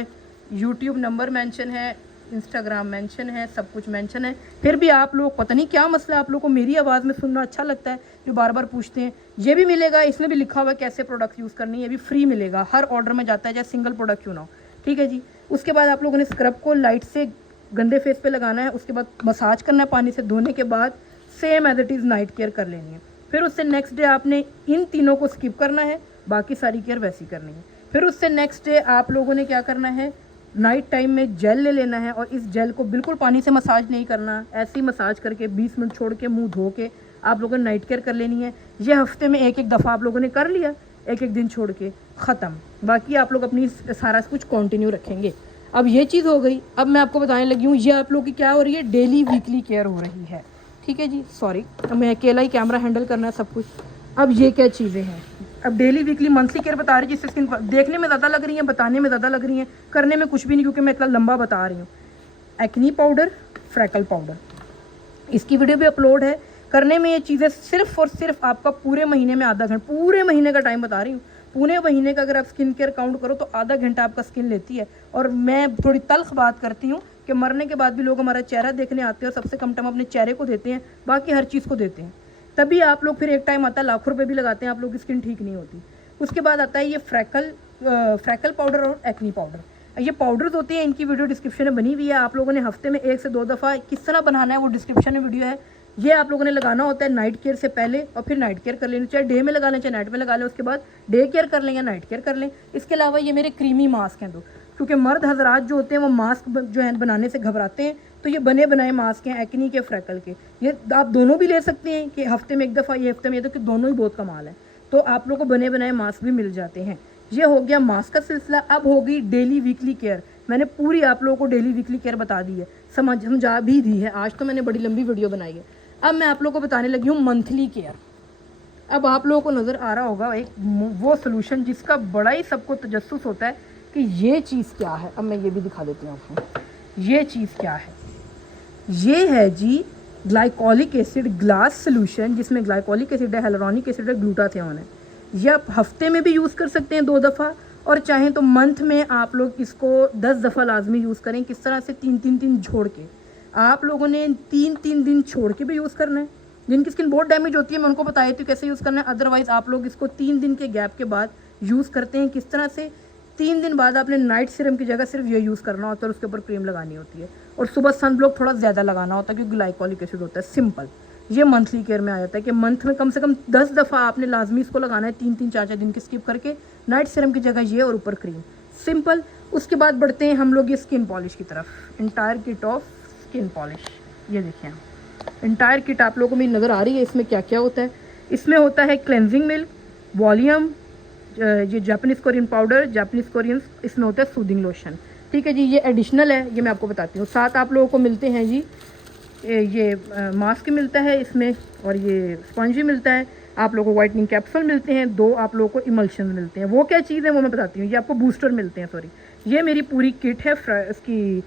यूट्यूब नंबर मेंशन है, इंस्टाग्राम मेंशन है, सब कुछ मेंशन है। फिर भी आप लोग, पता नहीं क्या मसला, आप लोग को मेरी आवाज़ में सुनना अच्छा लगता है, जो बार बार पूछते हैं। ये भी मिलेगा, इसमें भी लिखा हुआ है कैसे प्रोडक्ट यूज़ करनी है, ये भी फ्री मिलेगा, हर ऑर्डर में जाता है, चाहे सिंगल प्रोडक्ट क्यों ना हो। ठीक है जी, उसके बाद आप लोगों ने स्क्रब को लाइट से गंदे फेस पे लगाना है, उसके बाद मसाज करना है पानी से, धोने के बाद same as it is night care कर लेनी है। फिर उससे नेक्स्ट डे आपने इन तीनों को स्किप करना है, बाकी सारी केयर वैसी करनी है। फिर उससे नेक्स्ट डे आप लोगों ने क्या करना है, नाइट टाइम में जेल ले लेना है, और इस जेल को बिल्कुल पानी से मसाज नहीं करना, ऐसे ही मसाज करके 20 मिनट छोड़ के मुंह धो के आप लोगों ने नाइट केयर कर लेनी है। ये हफ्ते में एक दफ़ा आप लोगों ने कर लिया, एक दिन छोड़ के, ख़त्म। बाकी आप लोग अपनी सारा कुछ कंटिन्यू रखेंगे। अब ये चीज़ हो गई। अब मैं आपको बताने लगी हूँ, ये आप लोग की क्या हो रही है, डेली वीकली केयर हो रही है। ठीक है जी, सॉरी, मैं अकेला ही कैमरा हैंडल करना है सब कुछ। अब ये क्या चीज़ें हैं, अब डेली वीकली मंथली केयर बता रही है, जिससे स्किन देखने में ज़्यादा लग रही है, बताने में ज़्यादा लग रही है, करने में कुछ भी नहीं, क्योंकि मैं इतना लंबा बता रही हूँ। एक्नी पाउडर, फ्रैकल पाउडर, इसकी वीडियो भी अपलोड है। करने में ये चीज़ें सिर्फ और सिर्फ आपका पूरे महीने में आधा घंटा, पूरे महीने का टाइम बता रही हूँ, पूरे महीने का अगर आप स्किन केयर काउंट करो तो आधा घंटा आपका स्किन लेती है। और मैं थोड़ी तल्ख बात करती हूँ कि मरने के बाद भी लोग हमारा चेहरा देखने आते हैं, और सबसे कम टाइम अपने चेहरे को देते हैं, बाकी हर चीज़ को देते हैं। तभी आप लोग, फिर एक टाइम आता है लाखों रुपए भी लगाते हैं, आप लोग की स्किन ठीक नहीं होती। उसके बाद आता है ये फ्रैकल पाउडर और एक्नी पाउडर। ये पाउडर्स होते हैं, इनकी वीडियो डिस्क्रिप्शन में बनी हुई है, आप लोगों ने हफ्ते में 1 से 2 दफ़ा किस तरह बनाना है वो डिस्क्रिप्शन में वीडियो है, ये आप लोगों ने लगाना होता है नाइट केयर से पहले, और फिर नाइट केयर कर लेना, चाहे डे में लगा लें चाहे नाइट में लगा लें, उसके बाद डे केयर कर लें या नाइट केयर कर लें। इसके अलावा ये मेरे क्रीमी मास्क हैं दो, क्योंकि मर्द हजरात जो होते हैं वो मास्क जो है बनाने से घबराते हैं, तो ये बने बनाए मास्क हैं एक्नी के, फ्रैकल के। ये आप दोनों भी ले सकते हैं कि हफ्ते में एक दफ़ा, ये हफ्ते में ये, तो कि दोनों ही बहुत कमाल है। तो आप लोगों को बने बनाए मास्क भी मिल जाते हैं। ये हो गया मास्क का सिलसिला। अब हो गई डेली वीकली केयर। मैंने पूरी आप लोगों को डेली वीकली केयर बता दी है, समझा भी दी है। आज तो मैंने बड़ी लंबी वीडियो बनाई है। अब मैं आप लोगों को बताने लगी हूँ मंथली केयर। अब आप लोगों को नज़र आ रहा होगा एक वो सोल्यूशन जिसका बड़ा ही सबको तजस्सुस होता है कि ये चीज़ क्या है। अब मैं ये भी दिखा देती हूँ आपको, ये चीज़ क्या है। ये है जी ग्लाइकोलिक एसिड ग्लास सोल्यूशन, जिसमें ग्लाइकोलिक एसिड है, हेलुरोनिक एसिड है, ग्लूटाथियोन है। ये आप हफ्ते में भी यूज़ कर सकते हैं 2 दफ़ा, और चाहें तो मंथ में आप लोग इसको 10 दफ़ा लाजमी यूज़ करें। किस तरह से 3-3 दिन छोड़ के, आप लोगों ने 3-3 दिन छोड़ के भी यूज़ करना है। जिनकी स्किन बहुत डैमेज होती है मैं उनको बताई थी कैसे यूज़ करना है। अदरवाइज़ आप लोग इसको 3 दिन के गैप के बाद यूज़ करते हैं। किस तरह से, 3 दिन बाद आपने नाइट सीरम की जगह सिर्फ ये यूज़ करना होता है और उसके ऊपर क्रीम लगानी होती है, और सुबह सन ब्लॉक थोड़ा ज़्यादा लगाना होता है क्योंकि ग्लाइकोलिक एसिड होता है। सिंपल। ये मंथली केयर में आ जाता है कि मंथ में कम से कम 10 दफ़ा आपने लाजमी इसको लगाना है, 3-3 4-4 दिन की स्किप करके। नाइट सीरम की जगह ये और ऊपर क्रीम, सिंपल। उसके बाद बढ़ते हैं हम लोग ये स्किन पॉलिश की तरफ। Entire kit of skin polish, ये देखिए इंटायर किट आप लोगों को मेरी नज़र आ रही है। इसमें क्या क्या होता है? इसमें होता है क्लेंजिंग मिल्क, वॉल्यूम, ये Japanese Korean powder, Japanese Korean, इसमें होता है सूदिंग लोशन। ठीक है जी, ये एडिशनल है, ये मैं आपको बताती हूँ। साथ आप लोगों को मिलते हैं जी ये मास्क मिलता है इसमें, और ये स्पंज भी मिलता है। आप लोगों को वाइटनिंग कैप्सूल मिलते हैं 2, आप लोगों को इमल्शन मिलते हैं। वो क्या चीज़ है वो मैं बताती हूँ। ये आपको बूस्टर मिलते हैं, सॉरी। ये मेरी पूरी किट है इसकी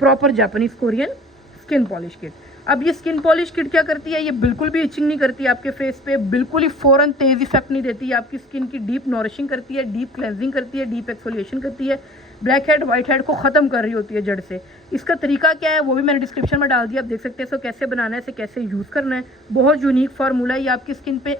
proper Japanese Korean skin polish kit. अब ये स्किन पॉलिश किट क्या करती है? ये बिल्कुल भी इचिंग नहीं करती आपके फेस पे, बिल्कुल ही फ़ौरन तेज़ इफेक्ट नहीं देती। आपकी स्किन की डीप नॉरिशिंग करती है, डीप क्लेंजिंग करती है, डीप एक्सफोलिएशन करती है, ब्लैक हेड वाइट हेड को ख़त्म कर रही होती है जड़ से। इसका तरीका क्या है वो भी मैंने डिस्क्रिप्शन में डाल दिया, आप देख सकते हैं। इसको कैसे बनाना है, इसे कैसे यूज़ करना है। बहुत यूनिक फार्मूला है। ये आपकी स्किन पे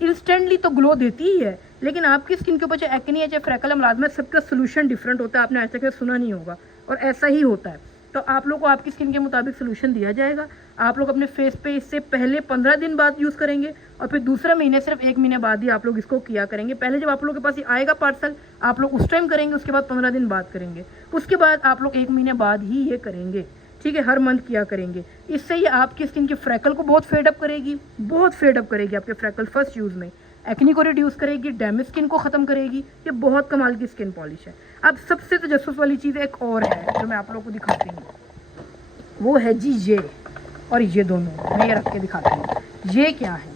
इंस्टेंटली तो ग्लो देती ही है, लेकिन आपकी स्किन के ऊपर चाहे एक्ने है चाहे फ्रैकल है, सबका सोल्यूशन डिफरेंट होता है। आपने आज तक सुना नहीं होगा, और ऐसा ही होता है। तो आप लोग को आपकी स्किन के मुताबिक सोल्यूशन दिया जाएगा। आप लोग अपने फेस पे इससे पहले 15 दिन बाद यूज़ करेंगे, और फिर दूसरा महीने सिर्फ 1 महीने बाद ही आप लोग इसको किया करेंगे। पहले जब आप लोगों के पास ये आएगा पार्सल, आप लोग उस टाइम करेंगे, उसके बाद 15 दिन बाद करेंगे, उसके बाद आप लोग 1 महीने बाद ही ये करेंगे। ठीक है, हर मंथ किया करेंगे। इससे ये आपकी स्किन के फ्रैकल को बहुत फेडअप करेगी, बहुत फेडअप करेगी आपके फ्रैकल फर्स्ट यूज़ में। एक्नी को रिड्यूस करेगी, डैमेज स्किन को ख़त्म करेगी। ये बहुत कमाल की स्किन पॉलिश है। अब सबसे तजस्सुस वाली चीज़ एक और है जो मैं आप लोगों को दिखाती हूँ, वो है जी ये और ये दोनों। मैं ये रख के दिखाती हूँ। ये क्या है?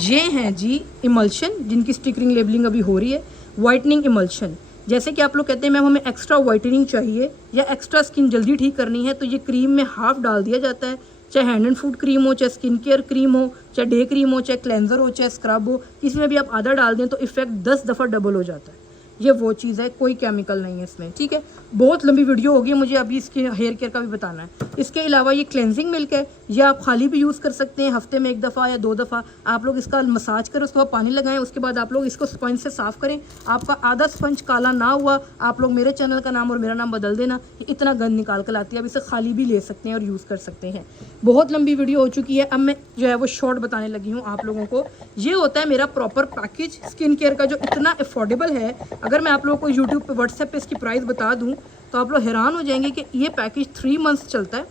ये हैं जी इमल्शन, जिनकी स्टिकरिंग लेबलिंग अभी हो रही है। वाइटनिंग इमल्शन, जैसे कि आप लोग कहते हैं मैम हमें एक्स्ट्रा वाइटनिंग चाहिए या एक्स्ट्रा स्किन जल्दी ठीक करनी है, तो ये क्रीम में हाफ डाल दिया जाता है। चाहे हैंड एंड फूड क्रीम हो, चाहे स्किन केयर क्रीम हो, चाहे डे क्रीम हो, चाहे क्लेंजर हो, चाहे स्क्रब हो, किसी में भी आप आधा डाल दें तो इफेक्ट 10 दफ़ा डबल हो जाता है। ये वो चीज़ है, कोई केमिकल नहीं है इसमें। ठीक है, बहुत लंबी वीडियो होगी, मुझे अभी इसके हेयर केयर का भी बताना है। इसके अलावा ये क्लेंजिंग मिल्क है, ये आप खाली भी यूज़ कर सकते हैं, हफ्ते में 1 दफ़ा या 2 दफ़ा। आप लोग इसका मसाज करें, उसके बाद पानी लगाएं, उसके बाद आप लोग इसको स्पंज से साफ़ करें। आपका आधा स्पंज काला ना हुआ, आप लोग मेरे चैनल का नाम और मेरा नाम बदल देना, इतना गंद निकाल कर लाती है। अब इसे खाली भी ले सकते हैं और यूज़ कर सकते हैं। बहुत लंबी वीडियो हो चुकी है, अब मैं जो है वो शॉर्ट बताने लगी हूँ आप लोगों को। ये होता है मेरा प्रॉपर पैकेज स्किन केयर का, जो इतना अफोर्डेबल है। अगर मैं आप लोगों को यूट्यूब पे व्हाट्सएप पे इसकी प्राइस बता दूं तो आप लोग हैरान हो जाएंगे कि ये पैकेज 3 मंथ्स चलता है।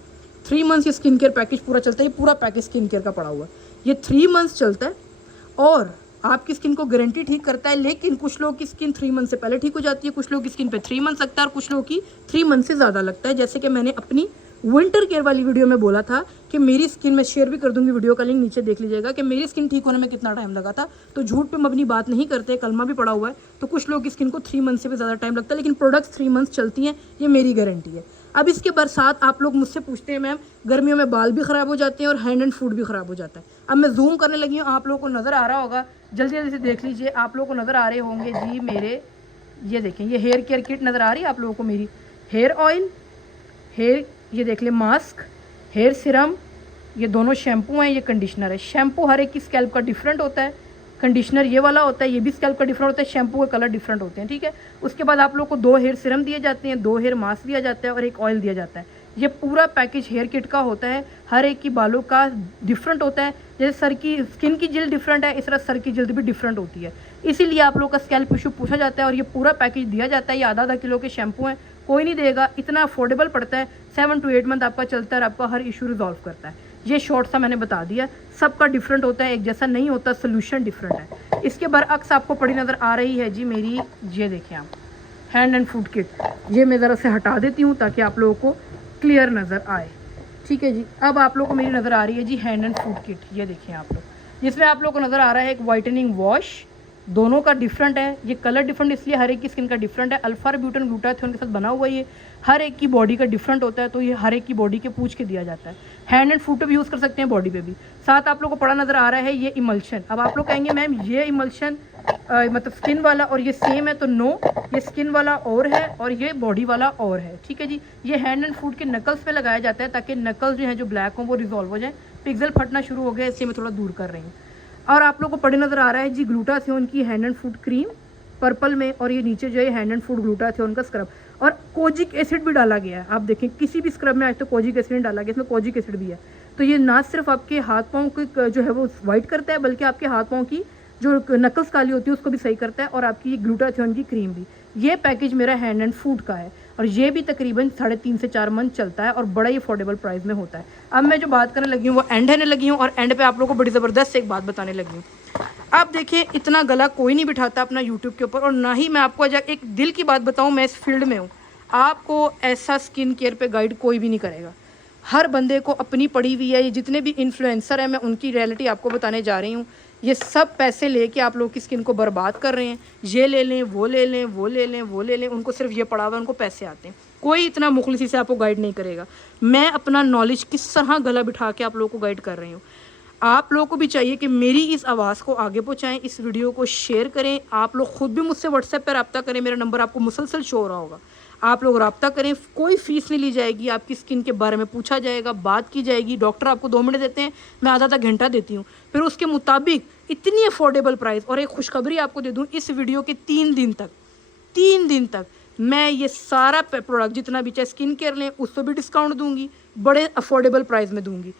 3 मंथ्स ये स्किन केयर पैकेज पूरा चलता है। ये पूरा पैकेज स्किन केयर का पड़ा हुआ है, ये 3 मंथ्स चलता है और आपकी स्किन को गारंटी ठीक करता है। लेकिन कुछ लोगों की स्किन 3 मंथ से पहले ठीक हो जाती है, कुछ लोगों की स्किन पे 3 मंथ लगता है और कुछ लोगों की 3 मंथ से ज़्यादा लगता है। जैसे कि मैंने अपनी विंटर केयर वाली वीडियो में बोला था कि मेरी स्किन, में शेयर भी कर दूंगी वीडियो का लिंक, नीचे देख लीजिएगा कि मेरी स्किन ठीक होने में कितना टाइम लगा था। तो झूठ पे मबनी बात नहीं करते, कलमा भी पड़ा हुआ है। तो कुछ लोग की स्किन को 3 मंथ से भी ज़्यादा टाइम लगता है, लेकिन प्रोडक्ट्स 3 मंथ चलती हैं, ये मेरी गारंटी है। अब इसके बरसात आप लोग मुझसे पूछते हैं मैम गर्मियों में बाल भी ख़राब हो जाते हैं और हैंड एंड फूड भी ख़राब हो जाता है। अब मैं जूम करने लगी हूँ, आप लोगों को नज़र आ रहा होगा, जल्दी जल्दी से देख लीजिए। आप लोगों को नज़र आ रहे होंगे जी मेरे, ये देखें, ये हेयर केयर किट नज़र आ रही है आप लोगों को मेरी। हेयर ऑयल, हेयर, ये देख ले मास्क, हेयर सिरम, ये दोनों शैम्पू हैं, ये कंडीशनर है। शैम्पू हर एक की स्कैल्प का डिफरेंट होता है, कंडीशनर ये वाला होता है, ये भी स्कैल्प का डिफरेंट होता है, शैम्पू के कलर डिफरेंट होते हैं। ठीक है, उसके बाद आप लोग को 2 हेयर सिरम दिए जाते हैं, 2 हेयर मास्क दिया जाता है और 1 ऑयल दिया जाता है। ये पूरा पैकेज हेयर किट का होता है, हर एक की बालों का डिफरेंट होता है। जैसे सर की स्किन की जल्द डिफरेंट है, इस तरह सर की जल्द भी डिफरेंट होती है, इसीलिए आप लोगों का स्कैल्प इशू पूछा जाता है। और ये पूरा पैकेज दिया जाता है, ये आधा किलो के शैम्पू हैं, कोई नहीं देगा, इतना अफोर्डेबल पड़ता है। 7 to 8 मंथ आपका चलता है और आपका हर इशू रिजॉल्व करता है। ये शॉर्ट सा मैंने बता दिया, सबका डिफरेंट होता है, एक जैसा नहीं होता, सोल्यूशन डिफरेंट है। इसके बरअक्स आपको पड़ी नज़र आ रही है जी मेरी, ये देखें आप, हैंड एंड फूड किट। ये मैं ज़रा से हटा देती हूँ ताकि आप लोगों को क्लियर नज़र आए। ठीक है जी, अब आप लोगों को मेरी नज़र आ रही है जी हैंड एंड फूड किट। ये देखें आप लोग, जिसमें आप लोगों को नज़र आ रहा है एक वाइटनिंग वॉश, दोनों का डिफरेंट है। ये कलर डिफरेंट इसलिए हर एक की स्किन का डिफरेंट है। अल्फा ब्यूटन ग्लूटाथियोन के साथ बना हुआ ये हर एक की बॉडी का डिफरेंट होता है, तो ये हर एक की बॉडी के पूछ के दिया जाता है। हैंड एंड फूड पे भी यूज़ कर सकते हैं, बॉडी पे भी। साथ आप लोगों को पड़ा नज़र आ रहा है ये इमल्शन। अब आप लोग कहेंगे मैम ये इमल्शन मतलब स्किन वाला और ये सेम है, तो नो, ये स्किन वाला और है और ये बॉडी वाला और है। ठीक है जी, ये हैंड एंड फूड के नकल्स पे लगाया जाता है ताकि नकल्स जो हैं जो ब्लैक हों वो रिजॉल्व हो जाए। पिक्सल फटना शुरू हो गया, इसलिए मैं थोड़ा दूर कर रही हूँ। और आप लोग को पड़े नज़र आ रहा है जी ग्लूटाथियोन की hand and food cream purple में, और ये नीचे जो है हैंड एंड फूड ग्लूटाथियोन का स्क्रब, और कोजिक एसिड भी डाला गया है। आप देखें किसी भी स्क्रब में आज तो कोजिक एसिड नहीं डाला गया, इसमें कोजिक एसिड भी है। तो ये ना सिर्फ आपके हाथ पाँव को जो है वो वाइट करता है, बल्कि आपके हाथ पाँव की जो नकल्स काली होती है उसको भी सही करता है, और आपकी ये ग्लूटाथियोन की क्रीम भी। ये पैकेज मेरा हैंड एंड फूड का है और ये भी तकरीबन 3.5 से 4 मंथ चलता है और बड़ा ही अफोर्डेबल प्राइस में होता है। अब मैं जो बात करने लगी हूँ वो एंड है लगी हूँ, और एंड पे आप लोगों को बड़ी ज़बरदस्त एक बात बताने लगी हूँ। आप देखिए, इतना गला कोई नहीं बिठाता अपना यूट्यूब के ऊपर, और ना ही मैं आपको एक दिल की बात बताऊँ, मैं इस फील्ड में हूँ, आपको ऐसा स्किन केयर पे गाइड कोई भी नहीं करेगा। हर बंदे को अपनी पड़ी हुई है। ये जितने भी इन्फ्लुएंसर हैं, मैं उनकी रियलिटी आपको बताने जा रही हूँ। ये सब पैसे लेके आप लोगों की स्किन को बर्बाद कर रहे हैं। ये ले लें, वो ले लें, वो ले लें, वो ले लें, उनको सिर्फ ये पड़ा हुआ है, उनको पैसे आते हैं। कोई इतना मुखलिसी से आपको गाइड नहीं करेगा। मैं अपना नॉलेज किस तरह गला बिठा के आप लोगों को गाइड कर रही हूँ। आप लोगों को भी चाहिए कि मेरी इस आवाज़ को आगे पहुँचाएं, इस वीडियो को शेयर करें। आप लोग खुद भी मुझसे व्हाट्सएप पर रब्ता करें, मेरा नंबर आपको मुसलसल शो हो रहा होगा। आप लोग रब्ता करें, कोई फीस नहीं ली जाएगी, आपकी स्किन के बारे में पूछा जाएगा, बात की जाएगी। डॉक्टर आपको 2 मिनट देते हैं, मैं आधा घंटा देती हूँ, फिर उसके मुताबिक इतनी अफोर्डेबल प्राइस। और एक खुशखबरी आपको दे दूँ, इस वीडियो के 3 दिन तक मैं ये सारा प्रोडक्ट जितना भी, चाहे स्किन केयर लें उस पर भी डिस्काउंट दूंगी, बड़े अफोर्डेबल प्राइस में दूंगी।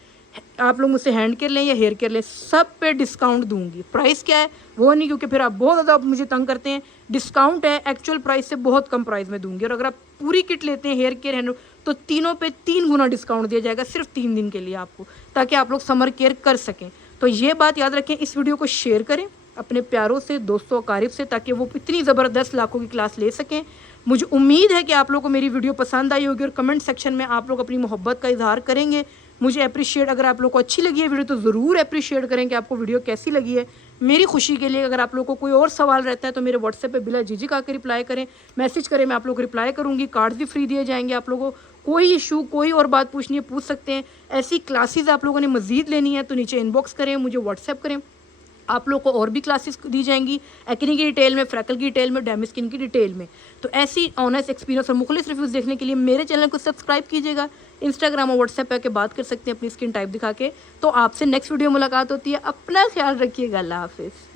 आप लोग मुझसे हैंड केयर लें या हेयर केयर लें, सब पे डिस्काउंट दूंगी। प्राइस क्या है वो नहीं, क्योंकि फिर आप बहुत ज़्यादा मुझे तंग करते हैं। डिस्काउंट है, एक्चुअल प्राइस से बहुत कम प्राइस में दूंगी। और अगर आप पूरी किट लेते हैं हेयर केयर हैंड, तो तीनों पे 3 गुना डिस्काउंट दिया जाएगा सिर्फ 3 दिन के लिए आपको, ताकि आप लोग समर केयर कर सकें। तो ये बात याद रखें, इस वीडियो को शेयर करें अपने प्यारों से, दोस्तों अकारिब से, ताकि वो इतनी ज़बरदस्त लाखों की क्लास ले सकें। मुझे उम्मीद है कि आप लोगों को मेरी वीडियो पसंद आई होगी, और कमेंट सेक्शन में आप लोग अपनी मोहब्बत का इजहार करेंगे। मुझे अप्रिशिएट, अगर आप लोग को अच्छी लगी है वीडियो तो ज़रूर अप्रिशिएट करें कि आपको वीडियो कैसी लगी है। मेरी खुशी के लिए अगर आप लोगों को कोई और सवाल रहता है तो मेरे व्हाट्सएप पे बिला झिझक आकर रिप्लाई करें, मैसेज करें, मैं आप लोग को रिप्लाई करूँगी। कार्ड्स भी फ्री दिए जाएंगे आप लोगों को। कोई इशू, कोई और बात पूछनी है पूछ सकते हैं। ऐसी क्लासेस आप लोगों ने मज़ीद लेनी है तो नीचे इनबॉक्स करें, मुझे व्हाट्सएप करें। आप लोग को और भी क्लासेस दी जाएंगी, एक्ने की डिटेल में, फ्रैकल की डिटेल में, डैमेज स्किन की डिटेल में। तो ऐसी ऑनेस्ट एक्सपीरियंस और मुखलिस रिव्यूज़ देखने के लिए मेरे चैनल को सब्सक्राइब कीजिएगा। इंस्टाग्राम और व्हाट्सएप पे आके बात कर सकते हैं अपनी स्किन टाइप दिखा के। तो आपसे नेक्स्ट वीडियो मुलाकात होती है। अपना ख्याल रखिएगा। अल्लाह हाफिज़।